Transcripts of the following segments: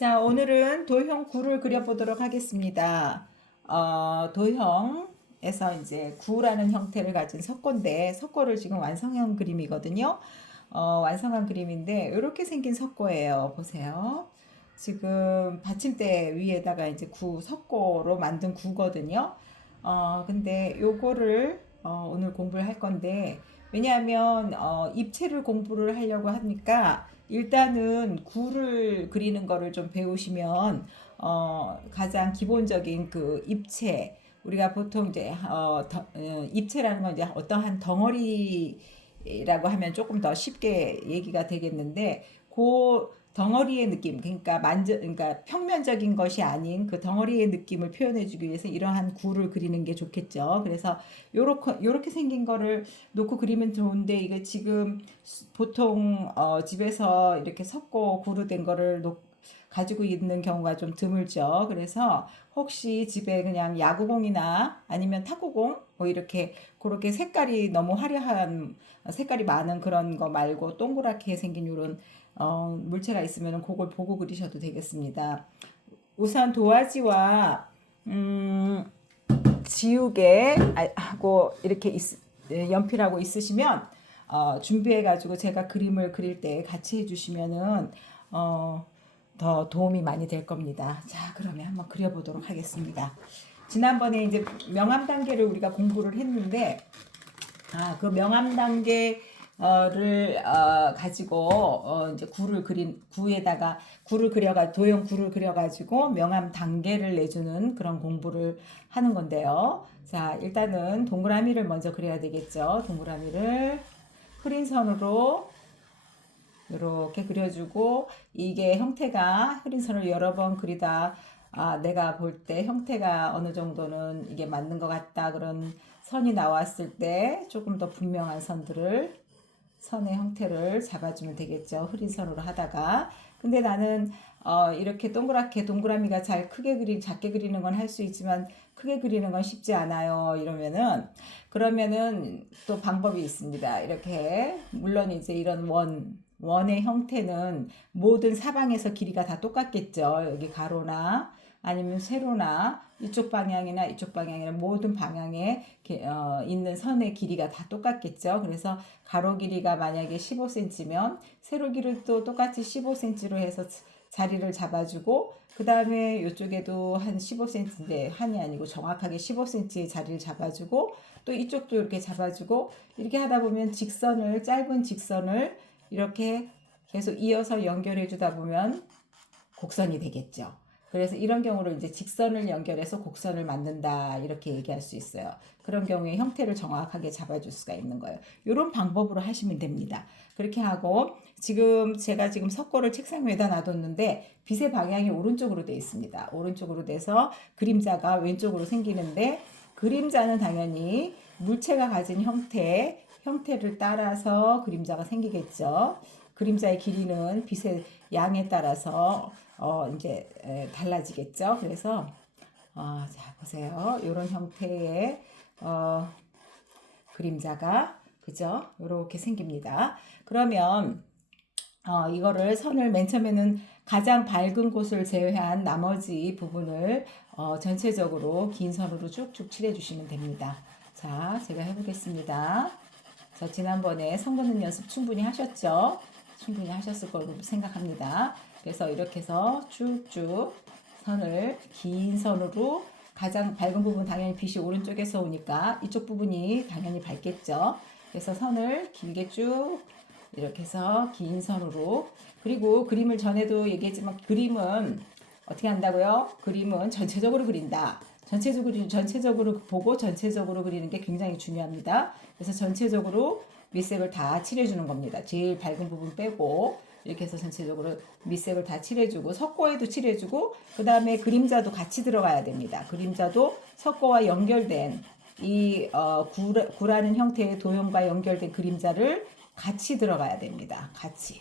자, 오늘은 도형 구를 그려보도록 하겠습니다. 도형에서 이제 구라는 형태를 가진 석고인데, 석고를 지금 완성한 그림이거든요. 완성한 그림인데, 이렇게 생긴 석고예요. 보세요. 지금 받침대 위에다가 이제 석고로 만든 구거든요. 근데 요거를 오늘 공부를 할 건데, 왜냐하면 입체를 공부를 하려고 하니까 일단은 구를 그리는 거를 좀 배우시면 가장 기본적인 그 입체, 우리가 보통 이제 입체라는 건 이제 어떠한 덩어리라고 하면 조금 더 쉽게 얘기가 되겠는데, 그 덩어리의 느낌, 그러니까 평면적인 것이 아닌 그 덩어리의 느낌을 표현해주기 위해서 이러한 구를 그리는 게 좋겠죠. 그래서 요렇게 생긴 거를 놓고 그리면 좋은데, 이게 지금 보통 집에서 이렇게 섞고 구로 된 거를 가지고 있는 경우가 좀 드물죠. 그래서 혹시 집에 그냥 야구공이나 아니면 탁구공 뭐 이렇게 그렇게 색깔이 너무 화려한 색깔이 많은 그런 거 말고 동그랗게 생긴 이런 물체가 있으면 그걸 보고 그리셔도 되겠습니다. 우선 도화지와 음, 지우개 하고 이렇게 연필하고 있으시면 준비해가지고 제가 그림을 그릴 때 같이 해주시면은 더 도움이 많이 될 겁니다. 자, 그러면 한번 그려보도록 하겠습니다. 지난번에 이제 명암 단계를 우리가 공부를 했는데, 그 명암 단계를 가지고 이제 구를 그려가 도형 구를 그려가지고 명암 단계를 내주는 그런 공부를 하는 건데요. 자, 일단은 동그라미를 먼저 그려야 되겠죠. 동그라미를 흐린 선으로 이렇게 그려주고, 이게 형태가 흐린 선을 여러 번 그리다 내가 볼 때 형태가 어느 정도는 이게 맞는 것 같다 그런 선이 나왔을 때 조금 더 분명한 선의 형태를 잡아주면 되겠죠. 흐린 선으로 하다가. 근데 나는 이렇게 동그랗게 동그라미가 잘 작게 그리는 건 할 수 있지만 크게 그리는 건 쉽지 않아요. 그러면은 또 방법이 있습니다. 이렇게 물론 이제 이런 원의 형태는 모든 사방에서 길이가 다 똑같겠죠. 여기 가로나 아니면 세로나 이쪽 방향이나 이쪽 방향이나 모든 방향에 있는 선의 길이가 다 똑같겠죠. 그래서 가로 길이가 만약에 15cm면 세로 길이도 똑같이 15cm로 해서 자리를 잡아주고, 그 다음에 이쪽에도 한 15cm인데 한이 아니고 정확하게 15cm의 자리를 잡아주고, 또 이쪽도 이렇게 잡아주고, 이렇게 하다 보면 짧은 직선을 이렇게 계속 이어서 연결해 주다 보면 곡선이 되겠죠. 그래서 이런 경우를 이제 직선을 연결해서 곡선을 만든다 이렇게 얘기할 수 있어요. 그런 경우에 형태를 정확하게 잡아줄 수가 있는 거예요. 이런 방법으로 하시면 됩니다. 그렇게 하고, 제가 지금 석고를 책상 위에다 놔뒀는데 빛의 방향이 오른쪽으로 되어 있습니다. 오른쪽으로 돼서 그림자가 왼쪽으로 생기는데, 그림자는 당연히 물체가 가진 형태를 따라서 그림자가 생기겠죠. 그림자의 길이는 빛의 양에 따라서 이제 달라지겠죠. 그래서 자, 보세요. 이런 형태의 그림자가, 그죠? 이렇게 생깁니다. 그러면 이거를 선을 맨 처음에는 가장 밝은 곳을 제외한 나머지 부분을 전체적으로 긴 선으로 쭉쭉 칠해주시면 됩니다. 자, 제가 해보겠습니다. 지난번에 선 긋는 연습 충분히 하셨죠? 충분히 하셨을 거로 생각합니다. 그래서 이렇게 해서 쭉쭉 선을 긴 선으로, 가장 밝은 부분 당연히 빛이 오른쪽에서 오니까 이쪽 부분이 당연히 밝겠죠. 그래서 선을 길게 쭉 이렇게 해서 긴 선으로, 그리고 그림을 전에도 얘기했지만 그림은 어떻게 한다고요? 그림은 전체적으로 그린다. 전체적으로 보고 전체적으로 그리는 게 굉장히 중요합니다. 그래서 전체적으로 밑색을 다 칠해주는 겁니다. 제일 밝은 부분 빼고 이렇게 해서 전체적으로 밑색을 다 칠해주고, 석고에도 칠해주고, 그 다음에 그림자도 같이 들어가야 됩니다. 그림자도 석고와 연결된 구라는 형태의 도형과 연결된 그림자를 같이 들어가야 됩니다. 같이.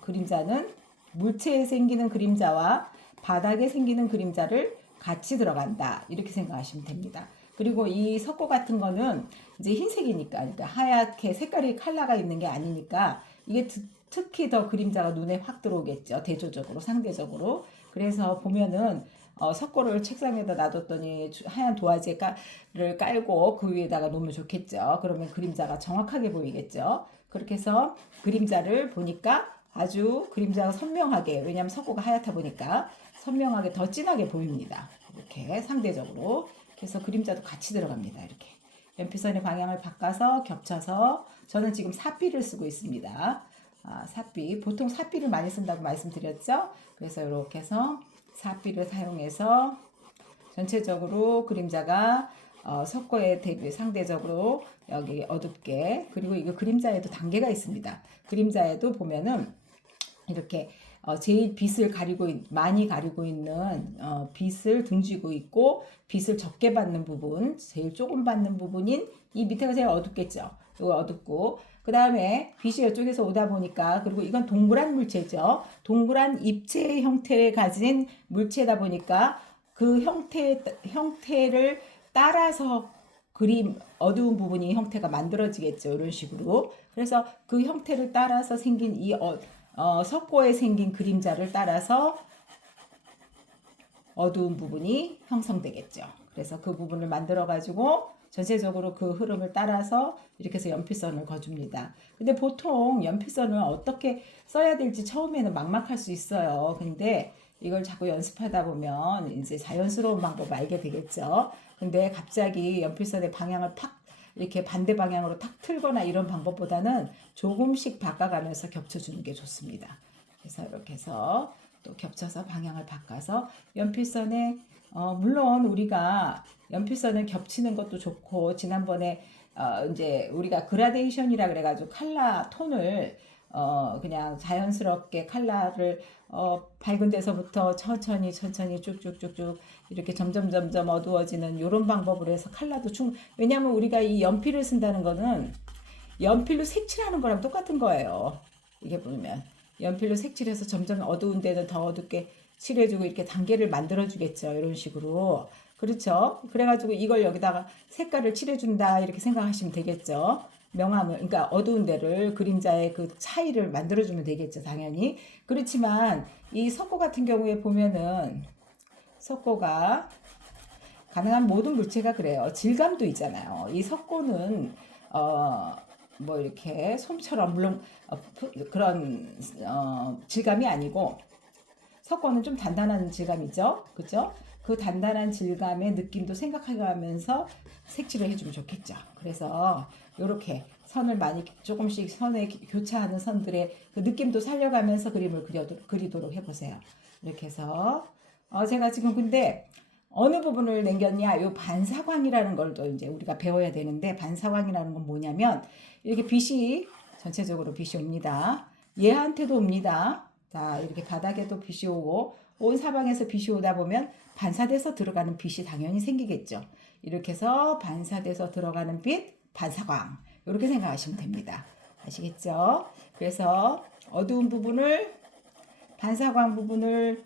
그림자는 물체에 생기는 그림자와 바닥에 생기는 그림자를 같이 들어간다. 이렇게 생각하시면 됩니다. 그리고 이 석고 같은 거는 이제 흰색이니까, 그러니까 하얗게 색깔이 컬러가 있는 게 아니니까 이게 특히 더 그림자가 눈에 확 들어오겠죠. 대조적으로, 상대적으로. 그래서 보면은 석고를 책상에다 놔뒀더니 하얀 도화지를 깔고 그 위에다가 놓으면 좋겠죠. 그러면 그림자가 정확하게 보이겠죠. 그렇게 해서 그림자를 보니까 아주 그림자가 선명하게, 왜냐하면 석고가 하얗다 보니까 선명하게 더 진하게 보입니다. 이렇게 상대적으로. 그래서 그림자도 같이 들어갑니다. 이렇게. 연필선의 방향을 바꿔서 겹쳐서 저는 지금 사비를 쓰고 있습니다. 사비. 보통 사비를 많이 쓴다고 말씀드렸죠? 그래서 이렇게 해서 사비를 사용해서 전체적으로 그림자가 석고에 대비 상대적으로 여기 어둡게, 그리고 이거 그림자에도 단계가 있습니다. 그림자에도 보면은 이렇게 제일 빛을 많이 가리고 있는 빛을 등지고 있고, 빛을 적게 받는 부분, 제일 조금 받는 부분인 이 밑에가 제일 어둡겠죠. 이거 어둡고, 그 다음에 빛이 이쪽에서 오다 보니까, 그리고 이건 동그란 물체죠. 동그란 입체 형태를 가진 물체다 보니까 그 형태를 따라서 어두운 부분이 형태가 만들어지겠죠. 이런 식으로. 그래서 그 형태를 따라서 생긴 이 석고에 생긴 그림자를 따라서 어두운 부분이 형성되겠죠. 그래서 그 부분을 만들어 가지고 전체적으로 그 흐름을 따라서 이렇게 해서 연필선을 그어줍니다. 근데 보통 연필선을 어떻게 써야 될지 처음에는 막막할 수 있어요. 근데 이걸 자꾸 연습하다 보면 이제 자연스러운 방법을 알게 되겠죠. 근데 갑자기 연필선의 방향을 팍 이렇게 반대 방향으로 탁 틀거나 이런 방법보다는 조금씩 바꿔가면서 겹쳐주는 게 좋습니다. 그래서 이렇게 해서 또 겹쳐서 방향을 바꿔서 연필선에 물론 우리가 연필선을 겹치는 것도 좋고, 지난번에 이제 우리가 그라데이션이라 그래가지고 칼라 톤을 그냥 자연스럽게 칼라를 밝은 데서부터 천천히 쭉쭉쭉쭉 이렇게 점점 어두워지는 이런 방법으로 해서 칼라도 왜냐하면 우리가 이 연필을 쓴다는 거는 연필로 색칠하는 거랑 똑같은 거예요. 이게 보면 연필로 색칠해서 점점 어두운 데는 더 어둡게 칠해주고 이렇게 단계를 만들어주겠죠. 이런 식으로. 그렇죠. 그래가지고 이걸 여기다가 색깔을 칠해준다 이렇게 생각하시면 되겠죠. 명암을, 그러니까 어두운 데를 그림자의 그 차이를 만들어주면 되겠죠. 당연히. 그렇지만 이 석고 같은 경우에 보면은 석고가 가능한 모든 물체가 그래요. 질감도 있잖아요. 이 석고는 뭐 이렇게 솜처럼 물론 그런 질감이 아니고, 석고는 좀 단단한 질감이죠. 그죠? 그 단단한 질감의 느낌도 생각하면서 색칠을 해주면 좋겠죠. 그래서 이렇게 선을 많이 조금씩 선에 교차하는 선들의 그 느낌도 살려가면서 그림을 그리도록 해보세요. 이렇게 해서 제가 지금 근데 어느 부분을 남겼냐? 요 반사광이라는 걸 또 이제 우리가 배워야 되는데, 반사광이라는 건 뭐냐면 이렇게 빛이 전체적으로 빛이 옵니다. 얘한테도 옵니다. 자, 이렇게 바닥에도 빛이 오고 온 사방에서 빛이 오다 보면 반사돼서 들어가는 빛이 당연히 생기겠죠. 이렇게 해서 반사돼서 들어가는 빛, 반사광. 이렇게 생각하시면 됩니다. 아시겠죠? 그래서 어두운 부분을, 반사광 부분을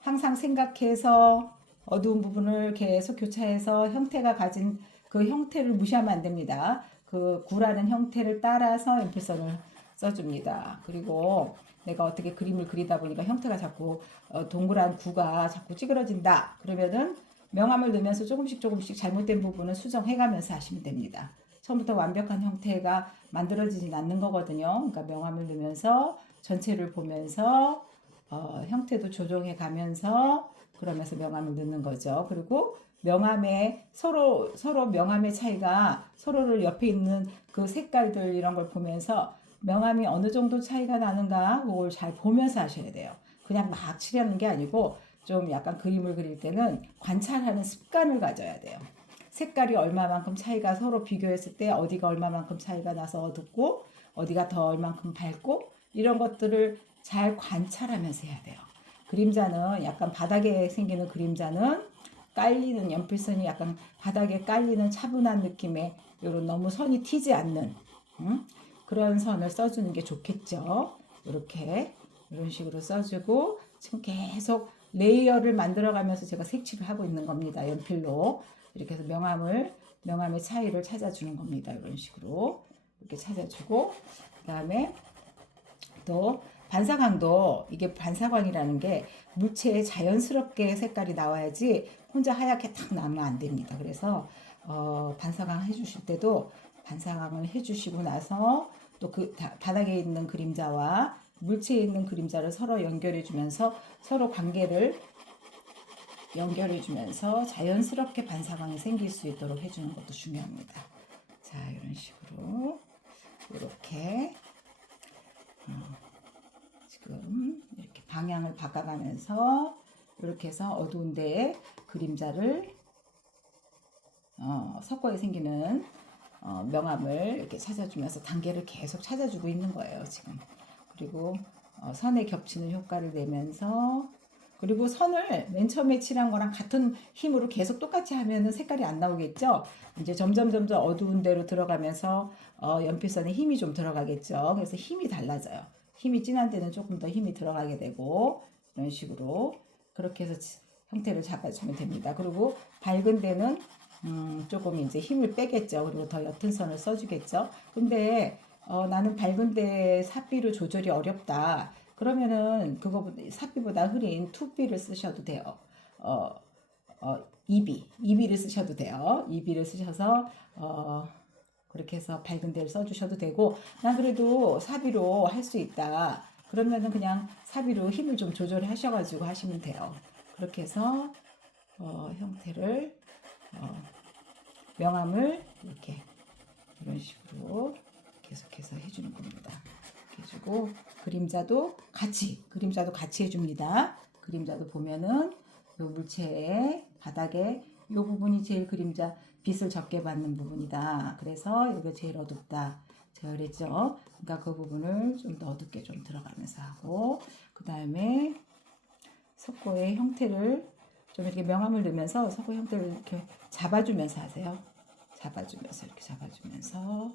항상 생각해서 어두운 부분을 계속 교차해서 형태가 가진 그 형태를 무시하면 안 됩니다. 그 구라는 형태를 따라서 연필선을 써줍니다. 그리고 내가 어떻게 그림을 그리다 보니까 형태가 자꾸 동그란 구가 자꾸 찌그러진다. 그러면은 명암을 넣으면서 조금씩 잘못된 부분은 수정해가면서 하시면 됩니다. 처음부터 완벽한 형태가 만들어지진 않는 거거든요. 그러니까 명암을 넣으면서 전체를 보면서 형태도 조정해 가면서 그러면서 명암을 넣는 거죠. 그리고 명암의 서로 명암의 차이가, 서로를 옆에 있는 그 색깔들 이런 걸 보면서 명암이 어느 정도 차이가 나는가 그걸 잘 보면서 하셔야 돼요. 그냥 막 칠하는 게 아니고 좀 약간 그림을 그릴 때는 관찰하는 습관을 가져야 돼요. 색깔이 얼마만큼 차이가, 서로 비교했을 때 어디가 얼마만큼 차이가 나서 어둡고 어디가 더 얼만큼 밝고 이런 것들을 잘 관찰하면서 해야 돼요. 그림자는 약간 바닥에 생기는 그림자는 깔리는 연필선이 약간 바닥에 깔리는 차분한 느낌의 이런 너무 선이 튀지 않는 그런 선을 써주는 게 좋겠죠. 이렇게 이런 식으로 써주고 지금 계속 레이어를 만들어가면서 제가 색칠을 하고 있는 겁니다. 연필로 이렇게 해서 명암의 차이를 찾아주는 겁니다. 이런 식으로 이렇게 찾아주고, 그다음에 또 반사광도 이게 반사광이라는 게 물체에 자연스럽게 색깔이 나와야지 혼자 하얗게 탁 나면 안 됩니다. 그래서 반사광 해주실 때도 반사광을 해주시고 나서 또 그 바닥에 있는 그림자와 물체에 있는 그림자를 서로 연결해 주면서 서로 관계를 연결해 주면서 자연스럽게 반사광이 생길 수 있도록 해주는 것도 중요합니다. 자, 이런 식으로 이렇게 지금 이렇게 방향을 바꿔가면서 이렇게 해서 어두운 데에 그림자를 석고에 생기는 명암을 이렇게 찾아주면서 단계를 계속 찾아주고 있는 거예요, 지금. 그리고 선에 겹치는 효과를 내면서, 그리고 선을 맨 처음에 칠한 거랑 같은 힘으로 계속 똑같이 하면은 색깔이 안 나오겠죠. 이제 점점 어두운 데로 들어가면서 연필선에 힘이 좀 들어가겠죠. 그래서 힘이 달라져요. 힘이 진한 데는 조금 더 힘이 들어가게 되고, 이런 식으로 그렇게 해서 형태를 잡아주면 됩니다. 그리고 밝은 데는 조금 이제 힘을 빼겠죠. 그리고 더 옅은 선을 써주겠죠. 근데 나는 밝은데 삿비로 조절이 어렵다. 그러면은 그거보다 삿비보다 흐린 투비를 쓰셔도 돼요. 2비를 쓰셔도 돼요. 2비를 쓰셔서 그렇게 해서 밝은 데를 써주셔도 되고, 난 그래도 사비로 할 수 있다. 그러면은 그냥 사비로 힘을 좀 조절하셔가지고 하시면 돼요. 그렇게 해서 형태를 명암을 이렇게 이런 식으로 계속해서 해주는 겁니다. 이렇게 해주고 그림자도 같이 해줍니다. 그림자도 보면은 요 물체의 바닥에 요 부분이 제일 그림자 빛을 적게 받는 부분이다. 그래서 이거 제일 어둡다. 제가 그랬죠. 그러니까 그 부분을 좀 더 어둡게 좀 들어가면서 하고, 그 다음에 석고의 형태를 좀 이렇게 명암을 넣으면서 석고 형태를 이렇게 잡아주면서 하세요. 잡아주면서 이렇게 잡아주면서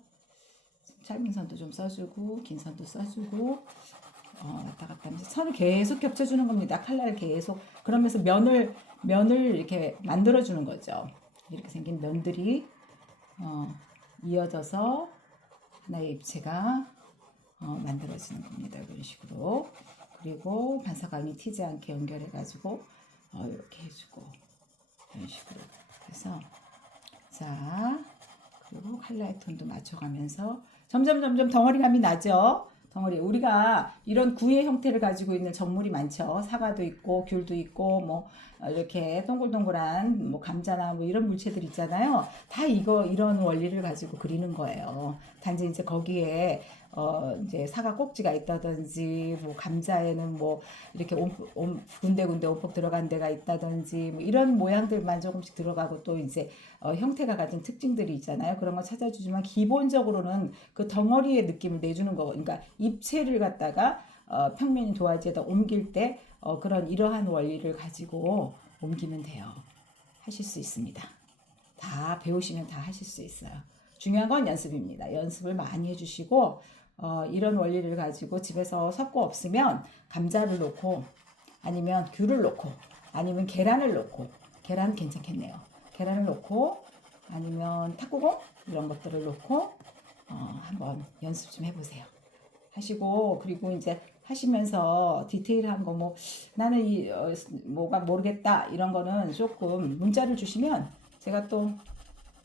짧은 선도 좀 써주고 긴 선도 써주고 왔다 갔다 하면서 선을 계속 겹쳐주는 겁니다. 칼날을 계속. 그러면서 면을 이렇게 만들어주는 거죠. 이렇게 생긴 면들이 이어져서 하나의 입체가 만들어지는 겁니다. 이런 식으로. 그리고 반사광이 튀지 않게 연결해가지고 이렇게 해주고 이런 식으로 해서, 자, 그리고 칼라의 톤도 맞춰가면서 점점 덩어리감이 나죠. 덩어리. 우리가 이런 구의 형태를 가지고 있는 작물이 많죠. 사과도 있고 귤도 있고 뭐 이렇게 동글동글한 뭐 감자나 뭐 이런 물체들 있잖아요. 다 이런 원리를 가지고 그리는 거예요. 단지 이제 거기에 이제 사과 꼭지가 있다든지 뭐 감자에는 뭐 이렇게 군데군데 움푹 들어간 데가 있다든지 뭐 이런 모양들만 조금씩 들어가고 또 이제 형태가 가진 특징들이 있잖아요. 그런 거 찾아주지만 기본적으로는 그 덩어리의 느낌을 내주는 거. 그러니까 입체를 갖다가 평면인 도화지에다 옮길 때 그런 이러한 원리를 가지고 옮기면 돼요. 하실 수 있습니다. 다 배우시면 다 하실 수 있어요. 중요한 건 연습입니다. 연습을 많이 해주시고 이런 원리를 가지고 집에서 석고 없으면 감자를 넣고 아니면 귤을 넣고 아니면 계란을 넣고, 계란 괜찮겠네요. 계란을 넣고 아니면 탁구공 이런 것들을 넣고 한번 연습 좀 해보세요. 하시고, 그리고 이제 하시면서 디테일한 거 뭐 나는 뭐가 모르겠다 이런 거는 조금 문자를 주시면 제가 또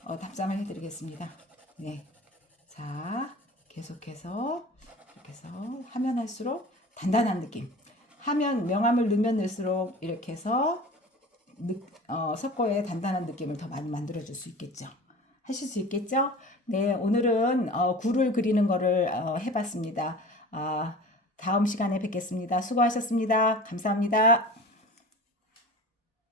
답장을 해드리겠습니다. 네, 자 계속해서 이렇게 해서 하면 할수록 단단한 느낌. 명암을 넣으면 넣을수록 이렇게 해서 석고의 단단한 느낌을 더 많이 만들어줄 수 있겠죠. 하실 수 있겠죠? 네, 오늘은 굴을 그리는 거를 해봤습니다. 다음 시간에 뵙겠습니다. 수고하셨습니다. 감사합니다.